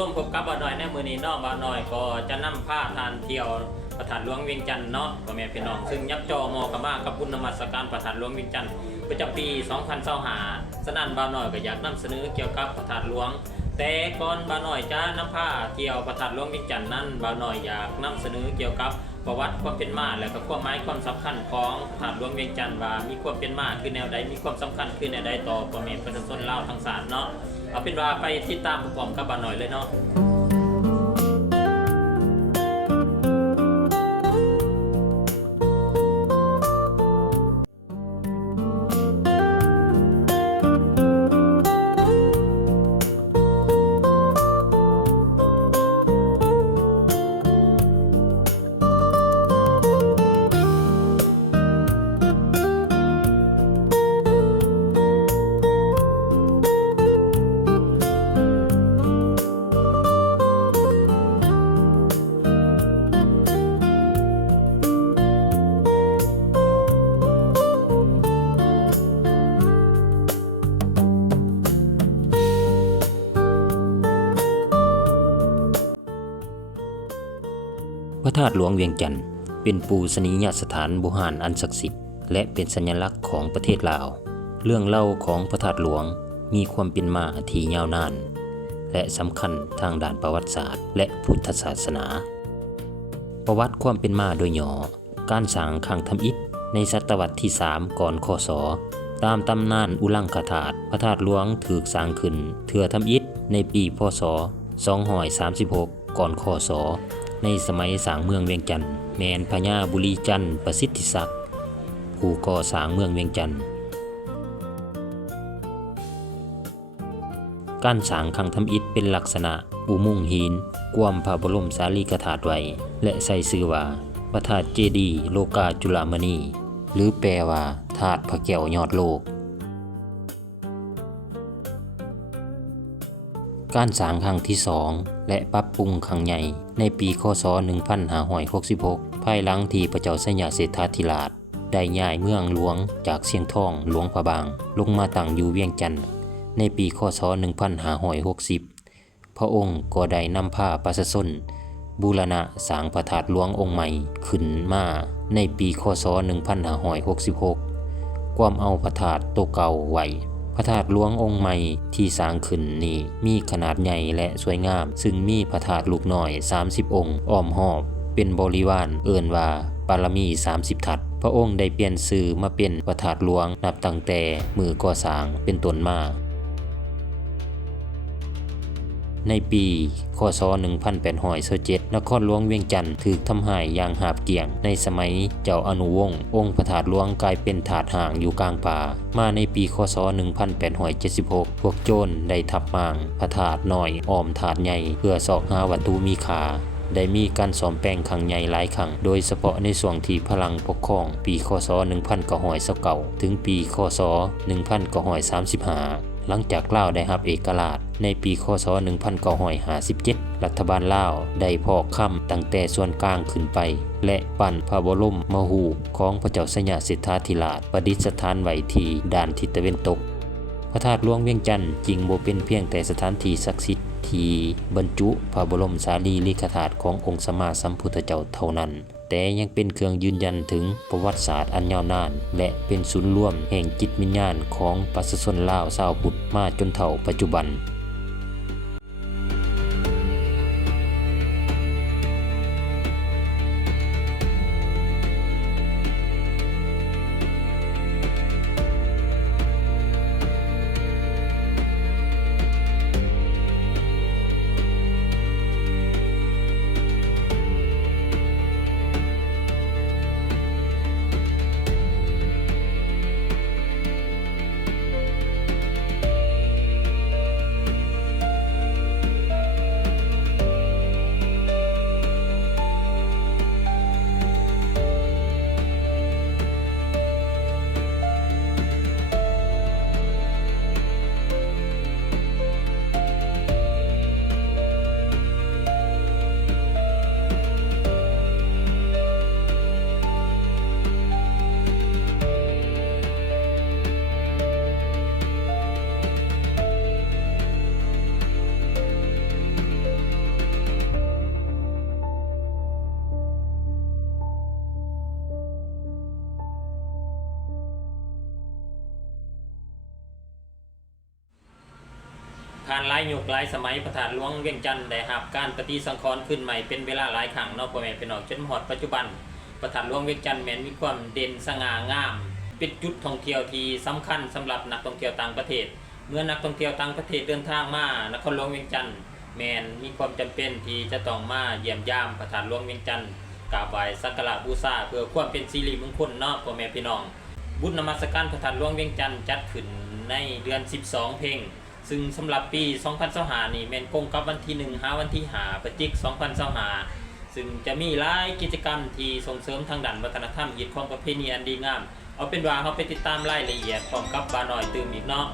ชมพบกับบ่าวน้อยในมื้อนี้เนาะบ่าวน้อยก็จะนำพาทานเที่ยวพระธาตุหลวงเวียงจันทน์เนาะพ่อแม่พี่น้องซึ่งยับจอมอกมากับบุญนมัสการพระธาตุหลวงเวียงจันทน์ประจำปี2025ฉะนั้นบ่าวน้อยก็อยากนำเสนอเกี่ยวกับพระธาตุหลวงแต่ก่อนบ่าวน้อยจะนำพาเที่ยวพระธาตุหลวงเวียงจันทน์นั้นบ่าวน้อยอยากนำเสนอเกี่ยวกับประวัติความเป็นมาและก็ความหมายความสำคัญของพระธาตุหลวงเวียงจันทน์ว่ามีความเป็นมาคือแนวใดมีความสำคัญคือแนวใดต่อพ่อแม่ประชาชนลาวทั้งสามเนาะเอาเป็นว่าไปติดตามพร้อมกับบ่าวน้อยเลยเนาะพระธาตุหลวงเวียงจันทน์เป็นปูชนียสถานโบราณอันศักดิ์สิทธิ์และเป็นสัญลักษณ์ของประเทศลาวเรื่องเล่าของพระธาตุหลวงมีความเป็นมาที่ยาวนานและสำคัญทางด้านประวัติศาสตร์และพุทธศาสนา ประวัติความเป็นมาโดยย่อการสร้างขังทำอิฐในศตวรรษที่ 3 ก่อนคศตามตำนานอุลังคธาตุพระธาตุหลวงถูกสร้างขึ้นเทื่อทำอิฐในปีพศ236ก่อนคศในสมัยสร้างเมืองเวียงจันทน์แม่นพญาบุรีจันทร์ประสิทธิศักดิ์ผู้ก่อสร้างเมืองเวียงจันทน์การสร้างขังทำอิฐเป็นลักษณะอุโมงค์หินกว้มพระบรมสารีริกธาตุไว้และใส่ชื่อว่าพระธาตุเจดีย์โลกาจุฬามณีหรือแปลว่าธาตุพระแก้วยอดโลกการสร้างครั้งที่ 2และปรับปรุงครั้งใหญ่ในปีคศ1566ภายหลังที่พระเจ้าสัญญาเศรษฐาธิราชได้ย้ายเมืองหลวงจากเชียงทองหลวงพระบางลงมาตั้งอยู่เวียงจันทน์ในปีคศ1560พระองค์ก็ได้นำพาประชาชนบูรณะสร้างพระธาตุหลวงองค์ใหม่ขึ้นมาในปีคศ1566ความเอาพระธาตุตัวเก่าไว้พระธาตุหลวงองค์ใหม่ที่สร้างขึ้นนี้มีขนาดใหญ่และสวยงามซึ่งมีพระธาตุลูกน้อย30องค์อ้อมรอบเป็นบริวารเอิ้นว่าปารมี30ทัศพระองค์ได้เปลี่ยนชื่อมาเป็นพระธาตุหลวงนับตั้งแต่มือก่อสร้างเป็นต้นมาในปีคศ1827นครหลวงเวียงจันทน์ถูกทำลายอย่างหาบเกี่ยงในสมัยเจ้าอนุวงศ์องค์พระธาตุหลวงกลายเป็นถาดห่างอยู่กลางป่ามาในปีคศ1876พวกโจรได้ทับมางพระธาตุน้อยอ้อมถาดใหญ่เพื่อเสาะหาวัตถุมีค่าได้มีการซ่อมแปลงครั้งใหญ่หลายครั้งโดยเฉพาะในช่วงที่พลังปกครองปีคศ1929ถึงปีคศ1935หลังจากลาวได้รับเอกราชในปีคศ1957รัฐบาลลาวได้พอกค่ำตั้งแต่ส่วนกลางขึ้นไปและปั้นพระบรมมหูของพระเจ้าสัญญาเศรษฐาธิราชประดิษฐานไว้ที่ด้านทิศตะวันตกพระธาตุหลวงเวียงจันทน์จริงบ่เป็นเพียงแต่สถานที่ศักดิ์สิทธิ์ที่บรรจุพระบรมสารีริกธาตุขององค์สัมมาสัมพุทธเจ้าเท่านั้นแต่ยังเป็นเครื่องยืนยันถึงประวัติศาสตร์อันยาวนานและเป็นศูนย์รวมแห่งจิตวิญญาณของประชาชนลาวชาวพุทธมาจนเท่าปัจจุบัน ผ่านหลายยุคหลายสมัยพระธาตุหลวงเวียงจันทน์ได้รับการปฏิสังขรณ์ขึ้นใหม่เป็นเวลาหลายครั้งเนาะพ่อแม่พี่น้องจนฮอดปัจจุบันพระธาตุหลวงเวียงจันทน์แม้นมีความเด่นสง่างามเป็นจุดท่องเที่ยวที่สำคัญสำหรับนักท่องเที่ยวต่างประเทศเมื่อนักท่องเที่ยวต่างประเทศเดินทางมานครหลวงเวียงจันทน์แม้นมีความจำเป็นที่จะต้องมาเยี่ยมยามพระธาตุหลวงเวียงจันทน์กราบไหว้สักการะบูชาเพื่อความเป็นสิริมงคลเนาะพ่อแม่พี่น้องบุญนมัสการพระธาตุหลวงเวียงจันทน์จัดขึ้นในเดือน12เพ็งซึ่งสำหรับปี2025นี่แม่นกงกับวันที่1หาวันที่5พฤศจิกายน2025ซึ่งจะมีหลายกิจกรรมที่ส่งเสริมทางด้านวัฒนธรรมยึดของประเพณีอันดีงามเอาเป็นว่าเราไปติดตามรายละเอียดพร้อมกับบาน้อยตื่มอีกเนาะ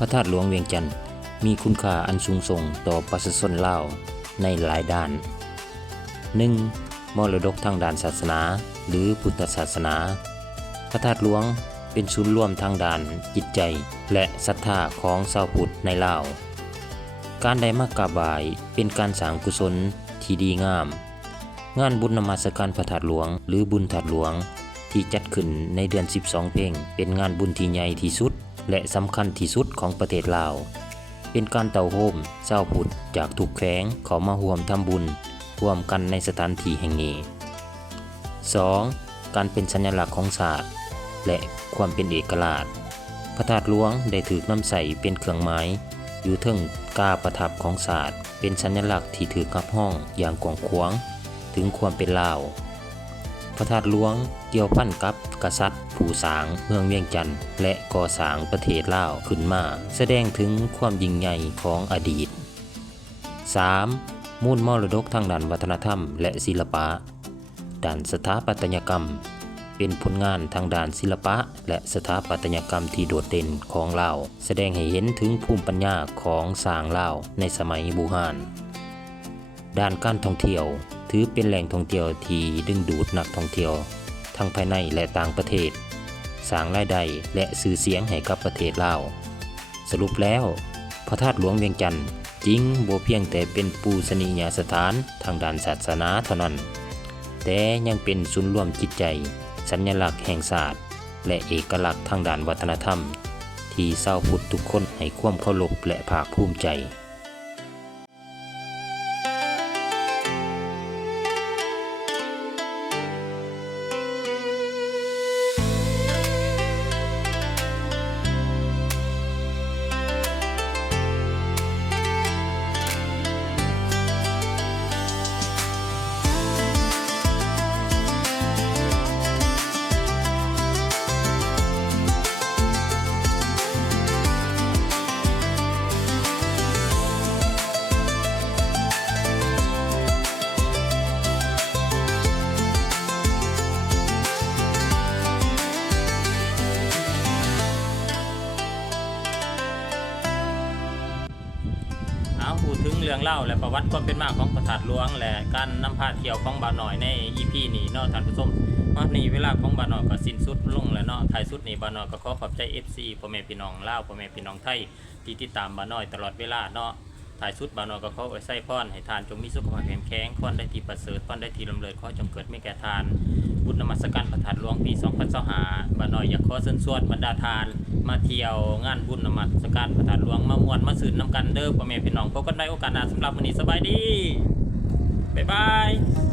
พระธาตุหลวงเวียงจันทน์มีคุณค่าอันสูงส่งต่อประชาชนลาวในหลายด้าน 1. มรดกทางด้านศาสนาหรือพุทธศาสนาพระธาตุหลวงเป็นศูนย์รวมทางด้านจิตใจและศรัทธาของชาวพุทธในลาวการได้มากราบไหว้เป็นการสร้างกุศลที่ดีงามงานบุญนมัสการพระธาตุหลวงหรือบุญธาตุหลวงที่จัดขึ้นในเดือน12เพ็งเป็นงานบุญที่ใหญ่ที่สุดและสำคัญที่สุดของประเทศลาวเป็นการเต่าโฮมชาวพุทธจากทุกแขวงเข้ามาร่วมทำบุญร่วมกันในสถานที่แห่งนี้ 2. การเป็นสัญลักษณ์ของศาสตร์และความเป็นเอกราชพระธาตุหลวงได้ถูกนำใส่เป็นเครื่องหมายอยู่เทิงกาประทับของศาสตร์เป็นสัญลักษณ์ที่ถูกขับห้องอย่างกว้างขวางถึงความเป็นลาวพระธาตุหลวงเกี่ยวพันกับกษัตริย์ผู้สร้างเมืองเวียงจันทน์และก่อสร้างประเทศลาวขึ้นมาแสดงถึงความยิ่งใหญ่ของอดีต 3. มูลมรดกทางด้านวัฒนธรรมและศิลปะด้านสถาปัตยกรรมเป็นผลงานทางด้านศิลปะและสถาปัตยกรรมที่โดดเด่นของลาวแสดงให้เห็นถึงภูมิปัญญาของสร้างลาวในสมัยโบราณด้านการท่องเที่ยวถือเป็นแหล่งท่องเที่ยวที่ดึงดูดนักท่องเที่ยวทั้งภายในและต่างประเทศสร้างรายได้และชื่อเสียงให้กับประเทศลาวสรุปแล้วพระธาตุหลวงเวียงจันทน์จริงบ่เพียงแต่เป็นปูชนียสถานทางด้านศาสนาเท่านั้นแต่ยังเป็นศูนย์รวมจิตใจสัญลักษณ์แห่งศาสตร์และเอกลักษณ์ทางด้านวัฒนธรรมที่ชาวพุทธทุกคนให้ความเคารพและภาคภูมิใจพูดถึงเรื่องเล่าและประวัติความเป็นมาของพระธาตุหลวงและการนำพาเที่ยวของบ่าวน้อยใน EP นี้เนาะท่านผู้ชมวันนี้เวลาของบ่าวน้อยก็สิ้นสุดลงแล้วเนาะท้ายสุดนี้บ่าวน้อยก็ขอขอบใจ FC พ่อแม่พี่น้องลาวพ่อแม่พี่น้องไทยที่ติดตามบ่าวน้อยตลอดเวลาเนาะท้ายสุดบ่าวน้อยก็ขออวยไส้พรให้ทานจงมีสุขภาพแข็งแรงพรได้ที่ประเสริฐพรได้ที่ลำเลิศขอจงเกิดไม่แก่ทานบุญนมัสการพระธาตุหลวงปี2025บ่าวน้อยอยากขอเชิญชวนบรรดาทานมาเที่ยวงานบุญนมัสการพระธาตุหลวงมาม่วนมาสื่นน้ำกันเด้อพ่อแม่พี่น้องพบกันในโอกาสหน้าสำหรับวันนี้สบายดีบ๊ายบาย